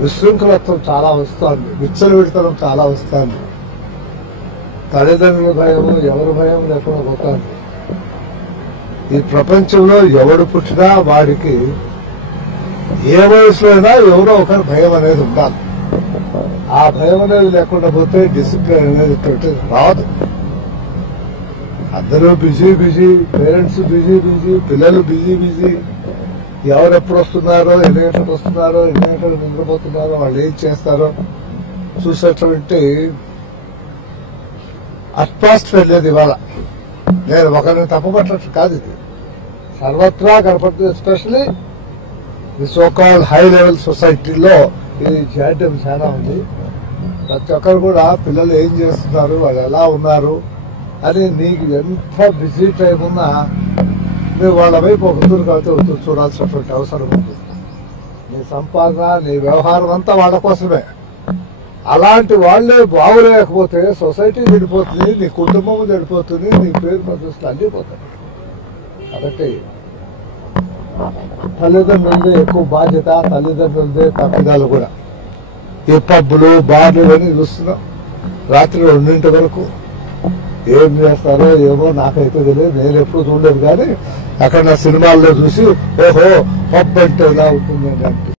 విశృంఖలత్వం చాలా వస్తోంది, విచ్చలవిడితనం చాలా వస్తోంది, తల్లిదండ్రుల భయం, ఎవరి భయం లేకుండా పోతుంది. ఈ ప్రపంచంలో ఎవడు పుట్టినా వాడికి ఏ వయసులో అయినా ఎవరో ఒకరి భయం అనేది ఉండాలి. ఆ భయం అనేది లేకుండా పోతే డిసిప్లిన్ అనేది రాదు. అందరూ busy busy, parents busy busy, పిల్లలు బిజీ బిజీ. ఎవరు ఎప్పుడు వస్తున్నారో, ఎన్ని గంటలకు వస్తున్నారో, ఎన్ని గంటలకు నిద్రపోతున్నారో, వాళ్ళు ఏం చేస్తారో చూసేటువంటి అట్మాస్ఫియర్ లేదు ఇవాళ. నేను ఒకరిని తప్పబట్టట్టు కాదు, ఇది సర్వత్రా కనపడుతుంది. ఎస్పెషలీ ఈ సోకాల్ హై లెవెల్ సొసైటీలో ఇది జాడ్యం చాలా ఉంది. ప్రతి ఒక్కరు కూడా పిల్లలు ఏం చేస్తున్నారు, వాళ్ళు ఎలా ఉన్నారు అని నీకు ఎంత బిజీ టైం ఉన్నా నువ్వు వాళ్ళ వైపు ఒకరు కాబట్టి చూడాల్సినటువంటి అవసరం ఉంది. నీ సంపాదన, నీ వ్యవహారం అంతా వాళ్ళ కోసమే. అలాంటి వాళ్లే బాగులేకపోతే సొసైటీ చెడిపోతుంది, నీ కుటుంబం చెడిపోతుంది, నీ పేరు ప్రతిష్టలు అన్నీ పోతాయి. కాబట్టి తల్లిదండ్రులదే ఎక్కువ బాధ్యత, తల్లిదండ్రులదే తప్పిదాలు కూడా. ఈ పబ్బులు, బార్లు ఇవన్నీ చూస్తున్నాం. రాత్రి 2 వరకు ఏం చేస్తారో ఏమో నాకైతే తెలియదు, నేను ఎప్పుడు చూడలేదు. కానీ అక్కడ నా సినిమాల్లో చూసి ఓహో పబ్ అంటే ఇలా ఉంటుందండి అంటే